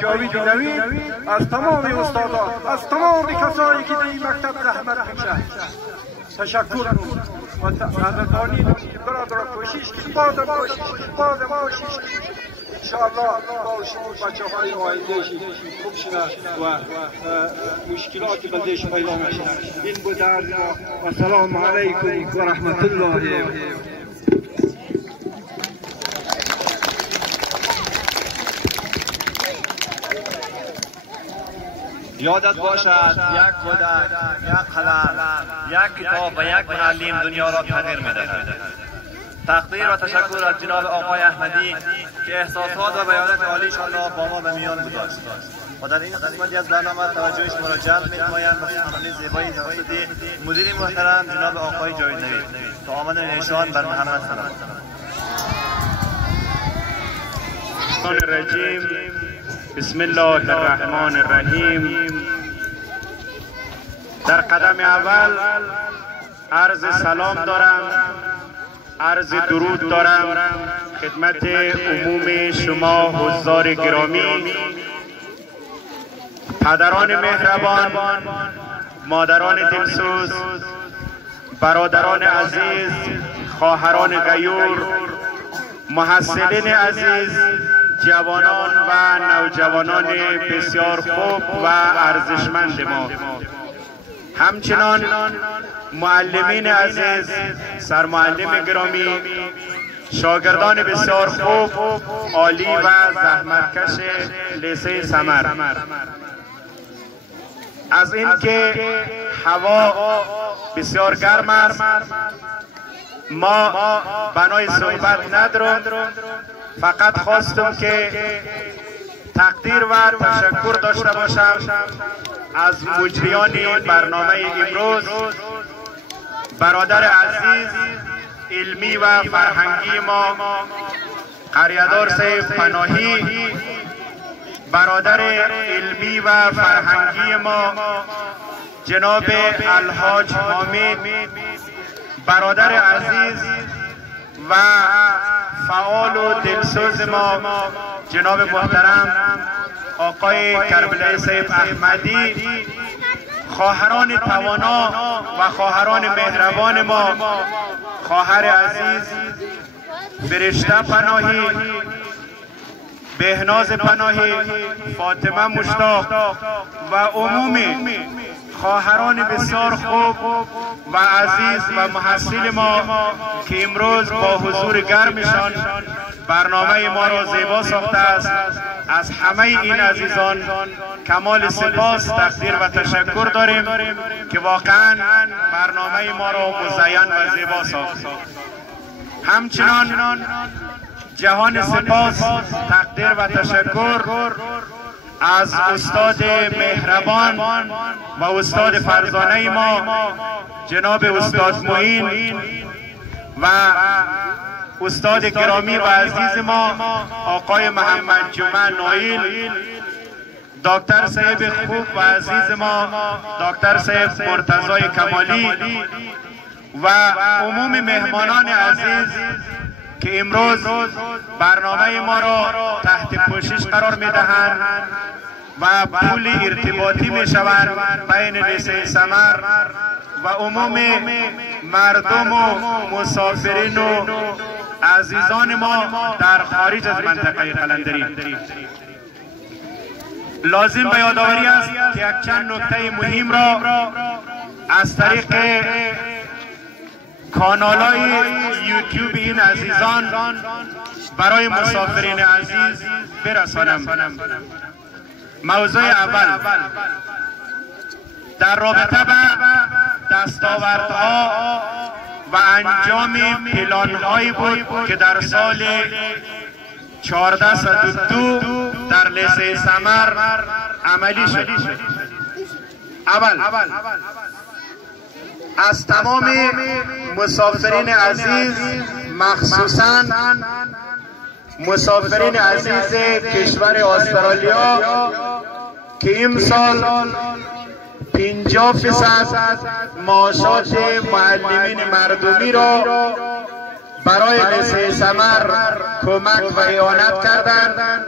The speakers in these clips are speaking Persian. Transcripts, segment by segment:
جاوید نوید، از تمام استادان، از تمام کسایی که در این مکتب زحمت کشیدند تشکر می‌کنم و همکاری برادر کوشش کوشش انشاءالله با شما بچه‌های آینده‌اش خوب شود و مشکلات بلدهش پیدا نشود. این بود عرض و السلام علیکم و رحمت الله. یادت باشد یک کودک، یک قلم، یک کتاب و یک معلم دنیا را تغییر می‌دهد. تقدیر و تشکر از جناب آقای احمدی که احساسات و بیانات عالیشان را با ما به میان گذاشت و در این قسمتی از برنامه توجه شما را جلب می‌نمایند و سخنرانی زیبایی توسط مدیر محترم جناب آقای جاوید نوید تا آمدن ایشان بر محمد سلام. بسم الله الرحمن الرحیم. در قدم اول عرض سلام دارم، عرض درود دارم خدمت عموم شما حضار گرامی، پدران مهربان، مادران دلسوز، برادران عزیز، خواهران غیور، محصلین عزیز، جوانان و نوجوانان بسیار خوب و ارزشمند ما، همچنان معلمین عزیز، سرمعلم گرامی، شاگردان بسیار خوب، عالی و زحمتکش لیسه ثمر. از اینکه هوا بسیار گرم است ما بنای صحبت ندارم، فقط خواستم که تقدیر و تشکر داشته باشم از مجریان برنامه امروز، برادر عزیز علمی و فرهنگی ما قریه‌دار صاحب پناهی، برادر علمی و فرهنگی ما جناب الحاج حامد، برادر عزیز و فعال و دلسوز ما جناب محترم آقای کربلایی صاحب احمدی، خواهران توانا و خواهران مهربان ما، خواهر عزیز فرشته پناهی، بهناز پناهی، فاطمه مشتاق و عموم خواهران بسیار خوب و عزیز و محصل ما که امروز با حضور گرمشان برنامه ما را زیبا ساخته است، از همه این عزیزان کمال سپاس، تقدیر و تشکر داریم که واقعا برنامه ما را مزین و زیبا ساخت. همچنان جهان سپاس، تقدیر و تشکر از استاد مهربان و استاد فرزانه ما جناب استاد معین و استاد گرامی و عزیز ما آقای محمد جمعه نایل، دکتر صاحب خوب و عزیز ما دکتر صاحب مرتضای کمالی و عموم مهمانان عزیز که امروز برنامه ما را تحت پوشش قرار میدهند و پول ارتباطی می شوند بین لیسه ثمر و عموم مردم و مسافرین و عزیزان ما در خارج از منطقه قلندری. لازم به یادآوری است که یک چند نکته مهم را از طریق کانال‌های یوتیوب این عزیزان برای مسافرین عزیز برسانم. موضوع اول در رابطه به دستاوردها و انجام پلان‌هایی بود که در سال 1402 در لیسه ثمر عملی شد. اول از تمام مسافرین عزیز، مخصوصاً مسافرین عزیز کشور استرالیا که امسال 50% معاشات معلمین مردمی را برای لیسه ثمر کمک و اعانت کردند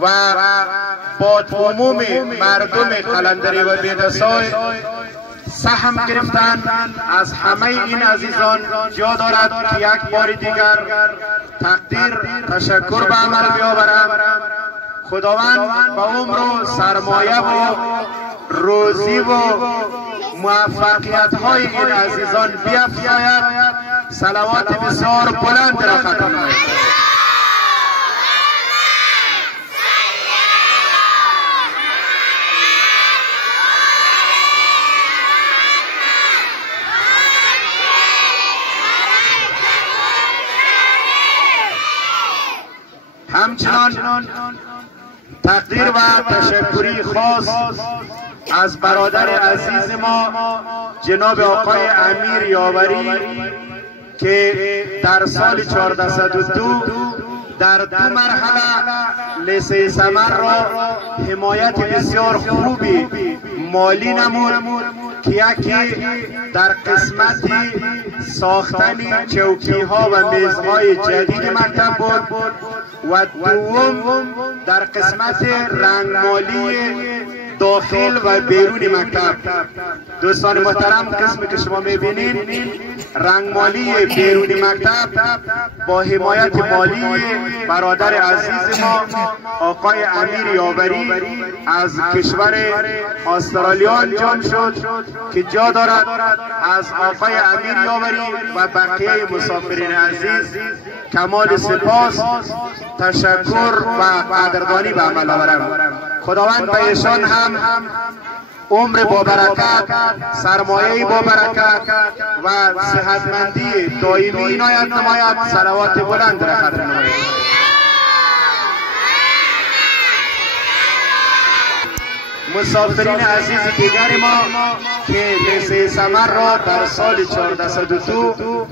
و با عموم مردم قلندری و بیدسای سهم گرفتن. از همه این عزیزان جا دارد که یک بار دیگر تقدیر تشکر به عمل بیاورم. خداوند به عمر و سرمایه و روزی و موفقیت های این عزیزان بیفزاید. صلوات بسیار بلند را ختم کنید. همچنان تقدیر و تشکری خاص از برادر عزیز ما جناب آقای امیر یاوری که در سال 1402 در 2 مرحله لیسه ثمر را حمایت بسیار خوبی مالی نمود که یکی در قسمت ساختن چوکی ها و میزهای جدید مکتب بود و دوم در قسمت رنگمالی داخل و بیرون مکتب. دوستان محترم، قسمی که شما میبینید رنگمالی بیرون مکتب با حمایت مالی برادر عزیز ما آقای امیر یاوری از کشور استرالیا انجام شد که جا دارد از آقای امیر یاوری و بقیه مسافرین عزیز کمال سپاس، تشکر و قدردانی به عمل آورم. خداوند به ایشان هم عمر با برکت، سرمایه با برکت و صحتمندی دائمی عنایت نماید. صلوات بلند را ختم نماید. مسافرین عزیز دیگر ما که لیسه ثمر را در سال 1402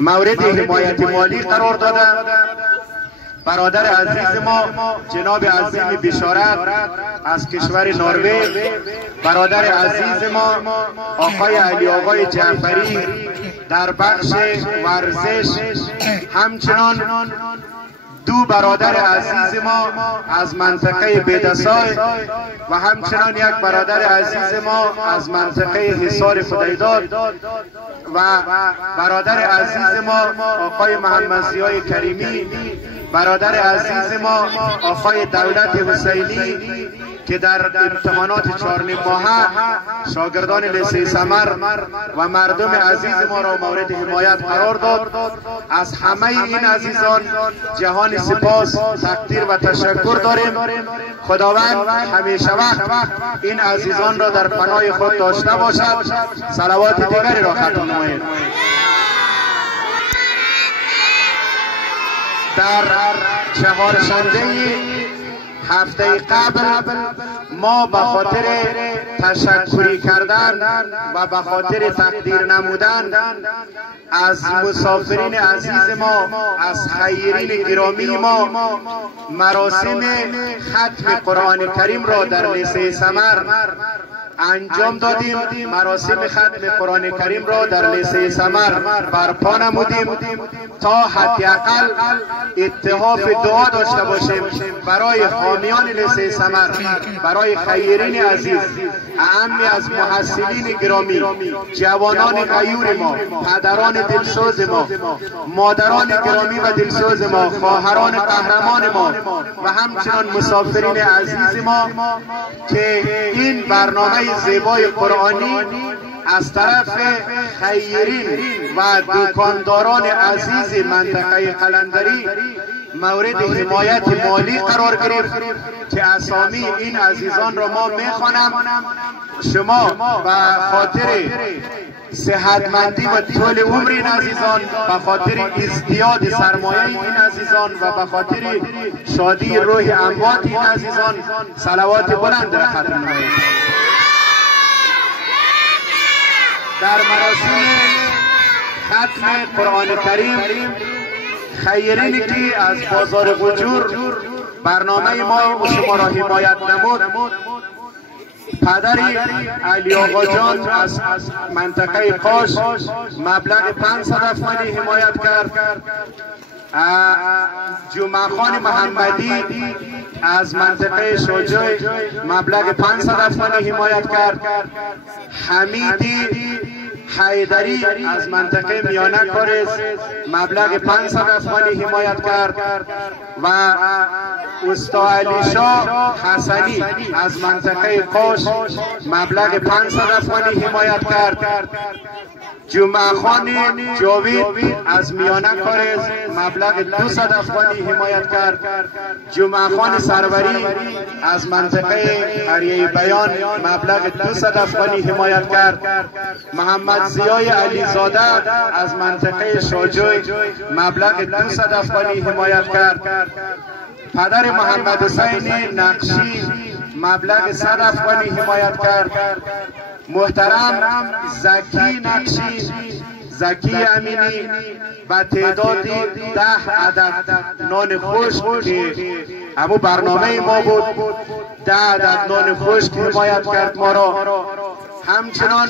مورد حمایت مالی قرار دادند، برادر عزیز ما جناب عظیم بشارت از کشور نروژ، برادر عزیز ما آقای علی آقای جعفری در بخش ورزش، همچنان 2 برادر عزیز ما از منطقه بیدسای و همچنان یک برادر عزیز ما از منطقه حصار خدیداد و برادر عزیز ما آقای محمد ضیای کریمی، برادر عزیز ما آقای دولت حسینی که در امتحانات 4 ماهه شاگردان لیسه ثمر و مردم عزیز ما را مورد حمایت قرار داد. از همه این عزیزان جهان سپاس، تقدیر و تشکر داریم. خداوند همیشه وقت این عزیزان را در پناه خود داشته باشد. صلوات دیگری را ختم نمایید. در چهارشنبه هفته قبل ما به خاطر تشکری کردن و به خاطر تقدیر نمودن از مسافرین عزیز ما، از خیرین گرامی ما، مراسم ختم قرآن کریم را در لیسه ثمر انجام دادیم. مراسم ختم قرآن کریم را در لیسه ثمر برپا نمودیم تا حداقل اتحاف دعا داشته باشیم برای حامیان لیسه ثمر، برای خیرین عزیز، اعم از محصلین گرامی، جوانان غیور ما، پدران دلسوز ما، مادران گرامی و دلسوز ما، خواهران قهرمان ما و همچنان مسافرین عزیز ما که این برنامه زیبای قرآنی از طرف خیرین و دکانداران عزیز منطقه قلندری مورد حمایت مالی قرار گرفت که اسامی این عزیزان را ما میخوانم. شما به خاطر صحتمندی و طول عمر این عزیزان، به خاطر ازدیاد سرمایه این عزیزان و به خاطر شادی روح اموات این عزیزان صلوات بلند را ختم نمایید. در مراسم ختم قرآن کریم خیرینی که از بازار غجور برنامه ما شما را حمایت نمود، پدری علی آقا جان از منطقه قاش مبلغ 500 افغانی حمایت کرد. جمعه خان محمدی از منطقه شجاع مبلغ 500 افغانی حمایت کرد. حمیدی حیدری از منطقه میانه کارز مبلغ 500 افغانی حمایت کرد و استا علی شاه حسنی از منطقه قوش مبلغ 500 افغانی حمایت کرد. جمعه خان جاوید از میانه کارز مبلغ 200 افغانی حمایت کرد. جمعه خان سروری از منطقه قریه بیان مبلغ 200 افغانی حمایت کرد. محمد ضیای علیزاده از منطقه شجاع مبلغ 200 افغانی حمایت کرد. پدر محمد حسین نقشی مبلغ 100 افغانی حمایت کرد. محترم زکی نقشی، زکی امینی با تعداد 10 عدد نان خشک که همون برنامه ما بود، 10 عدد نان خشک حمایت کرد ما را. همچنان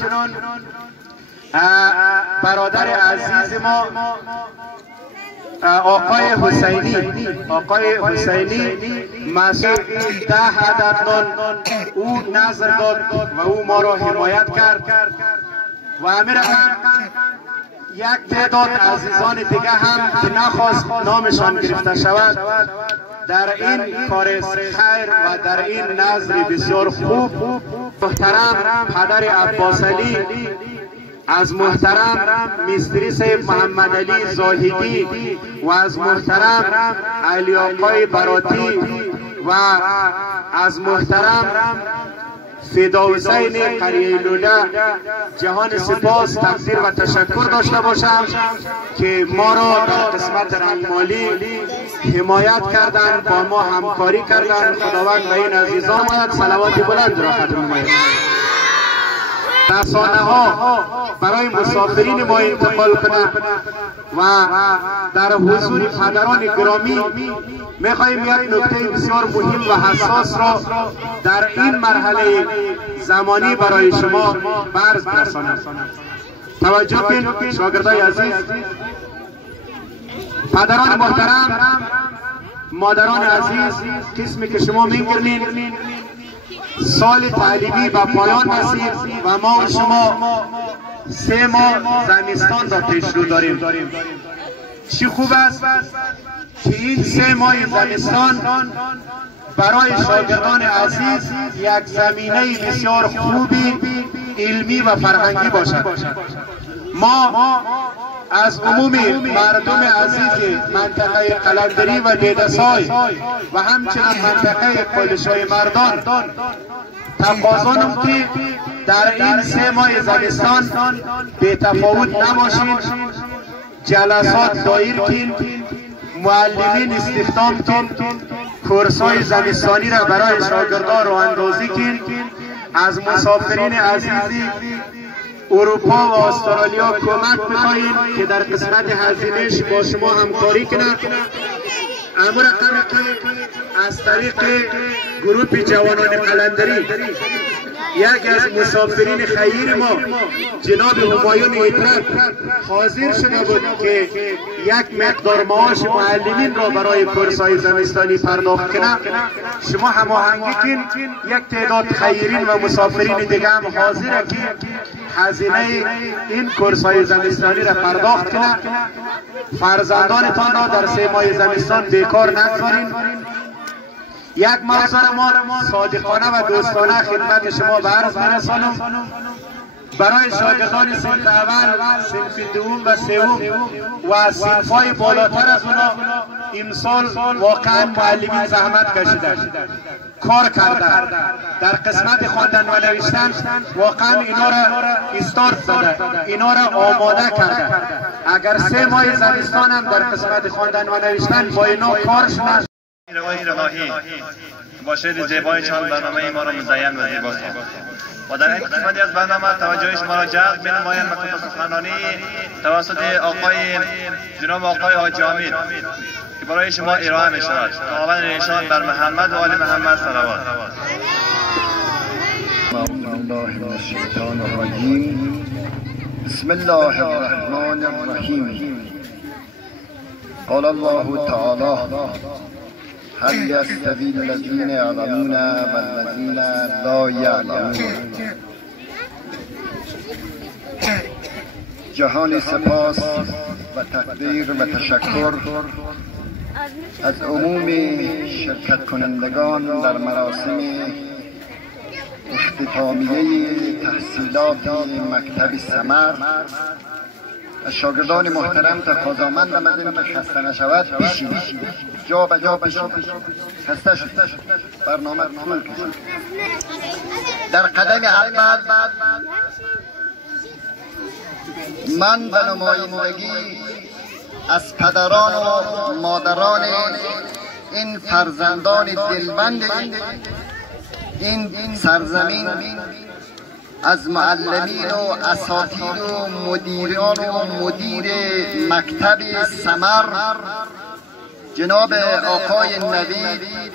برادر عزیز ما آقای حسینی مسعود 10 عدد نان او نظر داد و او ما را حمایت کرد. و امیر یک تعداد عزیزان دیگه هم که نخواست نامشان گرفته شود در این کار خیر و در این نظر بسیار خوب، محترم پدر عباس علی از محترم مستری صاحب محمد علی زاهدی و از محترم علی آقای براتی و از محترم فدا حسین قریه لوله جهان سپاس تقدیر و تشکر داشته باشم که ما را در قسمت رنگمالی حمایت کردند، با ما همکاری کردند. خداوند و این عزیزان باید صلوات بلند را خدمت نماید. رسانه ها برای مسافرین ما انتقال کنند و در حضور پدران گرامی میخواهیم یک نکته بسیار مهم و حساس را در این مرحله زمانی برای شما برز برسانم. توجه کن شاگردای عزیز، پدران محترم، مادران عزیز، قسمی که شما میگرنین سال تعلیمی به پایان رسید و ما و شما 3 ماه زمستان را پیش رو داریم. چی خوب است که این 3 ماه زمستان برای شاگردان عزیز یک زمینه بسیار خوبی علمی و فرهنگی باشد. ما از عموم مردم عزیز منطقه قلندری و دیدسای و همچنین منطقه پادشاهی مردان تقاضانم که در این 3 ماه زمستان به تفاوت نباشید، جلسات دایر کن، معلمین استخدام کن، کورس‌های زمستانی را برای شاگردان راه اندازی کن. از مسافرین عزیزی اروپا و استرالیا کمک می‌خواهیم که در قسمت هزینه‌اش با شما همکاری کنند. امر که از طریق گروه جوانان قلندری یک از مسافرین خیر ما جناب همایون ایترک حاضر شده بود که یک مقدار معاش معلمین را برای کورس‌های زمستانی پرداخت کنه. شما هماهنگی کن، یک تعداد خیرین و مسافرین دیگه هم حاضر که هزینه این کورس‌های زمستانی را پرداخت کنه. فرزندانتان را در 3 ماه زمستان بیکار نگذارین. یک موضوع ما صادقانه و دوستانه خدمت شما به عرض می‌رسانم. برای شاگردان صنف اول، صنف دوم و سوم و صنف‌های بالاتر از اونا امسال واقعا معلمین زحمت کشیدند، کار کردند در قسمت خواندن و نوشتن. واقعا اینا را استارت زدند، اینا را آماده کردند. اگر 3 ماه زمستان هم در قسمت خواندن و نوشتن با اینا کارش نشد. روای الهی با شعر زیبایشان برنامه ما را مزین و زیبا ساخت و در این قسمتی از برنامه توجه شما را جلب می‌نمایند به خطبه سخنرانی توسط جناب آقای حاجی حامد که برای شما ارائه می‌شود. خداوند ایشان بر محمد و آل محمد صلوات. اعوذ بالله من الشیطان الرجیم. بسم الله الرحمن الرحیم. قال الله تعالى هل يستوي الذين يعلمون والذين لا يعلمون. جهان سپاس و تقدیر و تشکر از عموم شرکت کنندگان در مراسم اختتامیه تحصیلات مکتب ثمر. از شاگردان محترم تقاضامندم از این که خسته نشود بشینید، جا به جا بشینید، خسته شد، برنامه طول کشید. در قدم اول من به نمایندگی از پدران و مادران این فرزندان دلبند این سرزمین، از معلمین و اساتید و مدیران و مدیر مکتب ثمر جناب آقای نوید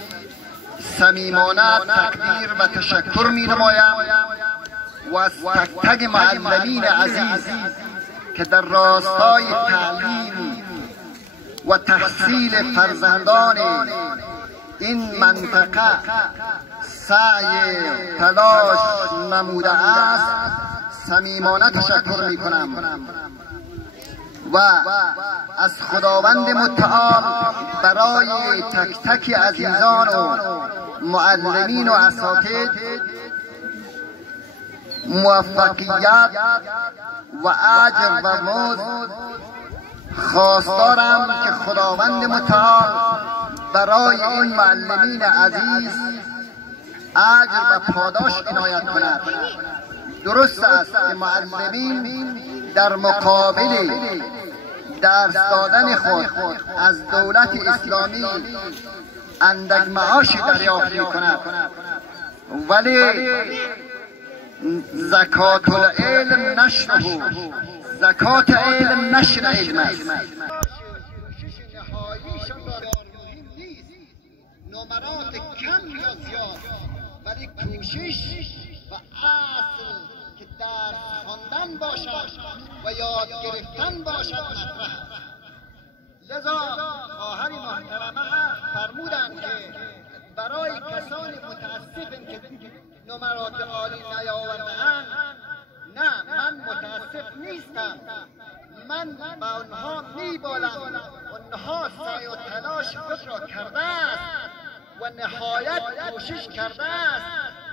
صمیمانه تقدیر و تشکر می نمایم و از تک تک معلمین عزیز که در راستای تعلیم و تحصیل فرزندان این منطقه سعی تلاش نموده است صمیمانه تشکر می کنم و از خداوند متعال برای تک تک عزیزان و معلمین و اساتید موفقیت و اجر و مزد خواستارم که خداوند متعال برای این معلمین عزیز اجر و پاداش عنایت کند. درست است که معلمین در مقابل درس دادن خود از دولت اسلامی اندک معاشی دریافت می‌کند، ولی زکات العلم نشره، زکات علم نشر علم است. نمرات کم یا زیاد، ولی کوشش و اصل که درس خواندن باشد و یاد گرفتن باشد مطرح. لذا خواهر محترمه فرمودند که برای کسانی متاسفن که نمرات عالی نیاورده‌اند، نه من متاسف نیستم، من با آنها میبالم، آنها سعی و تلاش خود را کرده است و نهایت کوشش کرده است،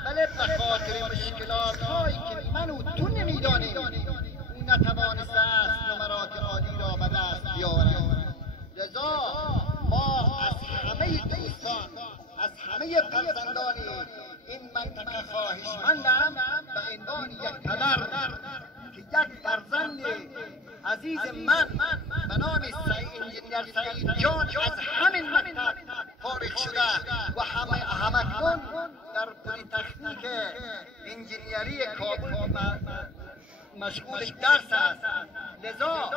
ولی به خاطر مشکلات هایی که من و تو نمیدانیم او نتوانسته است نمرات عالی را به دست بیاورد. لذا ما از همه دوستان، از همه فرزندان این منطقه خواهشمندم به عنوان یک پدر که یک فرزند عزیز من به نام انجینیر سعید جان از همین مکتب فارغ شده و همکنون در پلی‌تکنیک انجینیری کابل مشغول درس است. لذا